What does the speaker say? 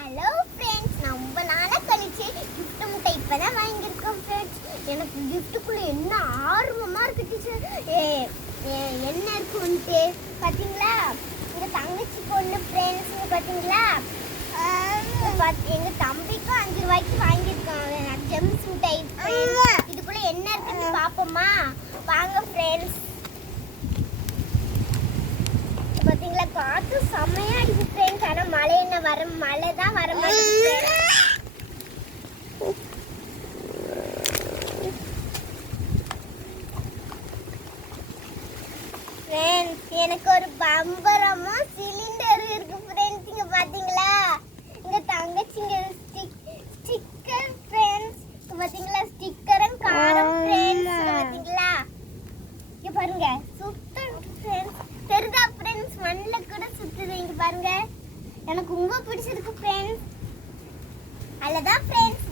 Hello friends ரொம்ப நாளா கழிச்சு gift முட்டை இப்பதான் வாங்கியிருக்கோம் ஃப்ரெண்ட்ஸ் எனக்கு கிஃப்ட்டுக்குள்ள என்ன ஆர்வமா இருக்கு டீச்சர் என்ன இருக்குன்ட்டு பாத்தீங்களா? எங்க தங்கச்சி பொண்ணு ஃப்ரெண்ட்ஸ் பாத்தீங்களா? பாத்து- எங்க தம்பிக்கும் அஞ்சு ரூபாய்க்கு வாங்கியிருக்கோம் ஜெம்ஸ் முட்டை. இதுக்குள்ள என்ன இருக்குன்னு பாப்போமா? வாங்க ஃப்ரெண்ட்ஸ் பாத்தீங்களா? காத்து செம்மையா அடிக்குது ஃப்ரெண்ட்ஸ் ஆனா மழை என்ன வர மழை தான் வர மாட்டேங்குது எனக்கு ஒரு பம்பரமும் சிலிண்டர் எனக்கு ரொம்ப பிடிச்சிருக்கு ஃப்ரெண்ட்ஸ் அவ்வளோதான் ஃப்ரெண்ட்ஸ்